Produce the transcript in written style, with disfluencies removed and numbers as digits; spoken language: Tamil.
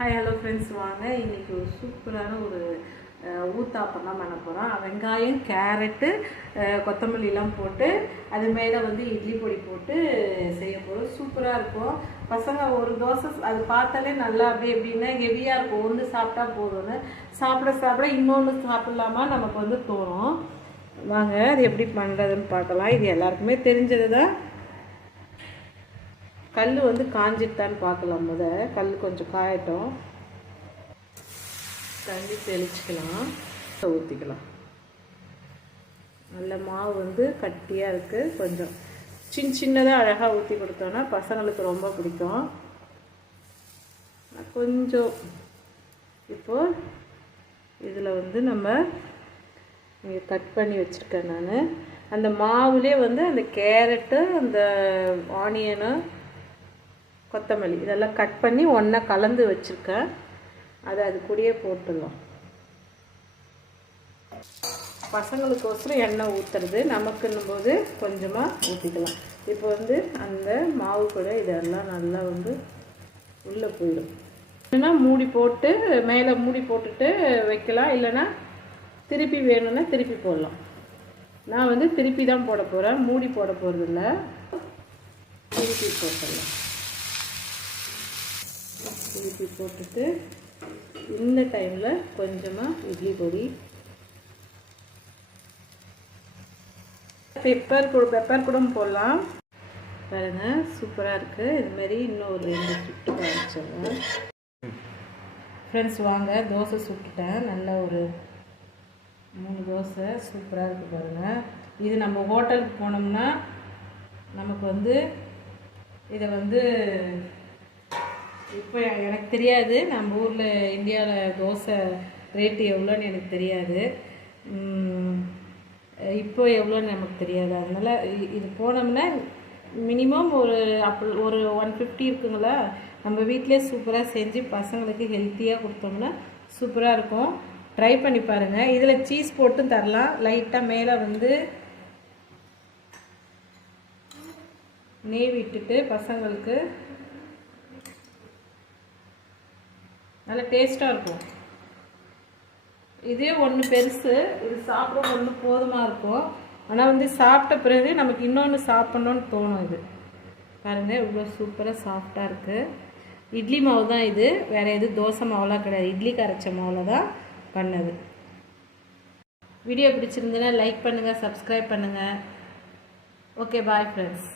ஹாய் ஹலோ ஃப்ரெண்ட்ஸ், வாங்க இன்றைக்கி ஒரு சூப்பரான ஒரு ஊத்தாப்பம் தான் பண்ண போகிறோம். வெங்காயம், கேரட்டு, கொத்தமல்லிலாம் போட்டு அது மேலே வந்து இட்லி பொடி போட்டு செய்ய போகிறோம். சூப்பராக இருக்கும். பசங்க ஒரு தோசை அது பார்த்தாலே நல்லா அப்படியே எப்படின்னா ஹெவியாக இருக்கும். ஒன்று சாப்பிட்டா போதும்னு சாப்பிட சாப்பிட இன்னொன்று சாப்பிட்லாமா நமக்கு வந்து தோணும். வாங்க அது எப்படி பண்ணுறதுன்னு பார்க்கலாம். இது எல்லாருக்குமே தெரிஞ்சது தான். கல் வந்து காஞ்சிட்டான்னு பார்க்கலாம். கல் கொஞ்சம் காயட்டும். தண்ணி தெளிச்சிக்கலாம், ஊற்றிக்கலாம். நல்ல மாவு வந்து கட்டியாக இருக்குது. கொஞ்சம் சின்னதாக அழகாக ஊற்றி கொடுத்தோன்னா பசங்களுக்கு ரொம்ப பிடிக்கும். கொஞ்சம் இப்போது இதில் வந்து நம்ம இங்கே கட் பண்ணி வச்சுருக்கேன். நான் அந்த மாவுலேயே வந்து அந்த கேரட்டு, அந்த ஆனியனு, கொத்தமல்லி இதெல்லாம் கட் பண்ணி ஒன்றா கலந்து வச்சுருக்கேன். அதை அது கூடயே போட்டுடலாம். பசங்களுக்கோசரம் எண்ணெய் ஊற்றுறது, நமக்குன்னும் போது கொஞ்சமாக ஊற்றிக்கலாம். இப்போ வந்து அந்த மாவு கூட இதெல்லாம் நல்லா வந்து உள்ளே போயிடும். இல்லைன்னா மூடி போட்டு மேலே மூடி போட்டுட்டு வைக்கலாம். இல்லைன்னா திருப்பி வேணும்னா திருப்பி போடலாம். நான் வந்து திருப்பி தான் போட போகிறேன், மூடி போட போகிறதில்ல. திருப்பி போட்டுடலாம். திருப்பி போட்டுட்டு இந்த டைமில் கொஞ்சமாக இட்லி பொடி, பெப்பர் கூட போடலாம். பாருங்கள், சூப்பராக இருக்குது. இதுமாரி இன்னும் ஒரு 2 சுட்டு காமிச்சிடுறேன். ஃப்ரெண்ட்ஸ் வாங்க, தோசை சுட்டுட்டேன். நல்ல ஒரு 3 தோசை சூப்பராக இருக்குது பாருங்கள். இது நம்ம ஹோட்டலுக்கு போனோம்னா நமக்கு வந்து இதை வந்து இப்போ எனக்கு தெரியாது, நம்ம ஊரில் இந்தியாவில் தோசை ரேட்டு எவ்வளோன்னு எனக்கு தெரியாது, இப்போ எவ்வளோன்னு நமக்கு தெரியாது. அதனால் இது போனோம்னா மினிமம் ஒரு 150 இருக்குங்களா. நம்ம வீட்டிலே சூப்பராக செஞ்சு பசங்களுக்கு ஹெல்த்தியாக கொடுத்தோம்னா சூப்பராக இருக்கும். ட்ரை பண்ணி பாருங்கள். இதில் சீஸ் போட்டும் தரலாம். லைட்டாக மேலே வந்து நெய் விட்டுட்டு பசங்களுக்கு நல்லா டேஸ்ட்டாக இருக்கும். இதே ஒன்று பெருசு, இது சாப்பிட ஒன்று போதுமாக இருக்கும். ஆனால் வந்து சாப்பிட்ட பிறகு நமக்கு இன்னொன்று சாப்பிட்ணுன்னு தோணும். இது பாருங்கள், இவ்வளோ சூப்பராக சாஃப்டாக இருக்குது. இட்லி மாவு தான் இது, வேறு எதுவும் தோசை மாவுலாம் கிடையாது. இட்லிக்கு அரைச்ச மாவில் தான் பண்ணது. வீடியோ பிடிச்சிருந்ததுன்னா லைக் பண்ணுங்கள், சப்ஸ்கிரைப் பண்ணுங்கள். Okay, bye friends.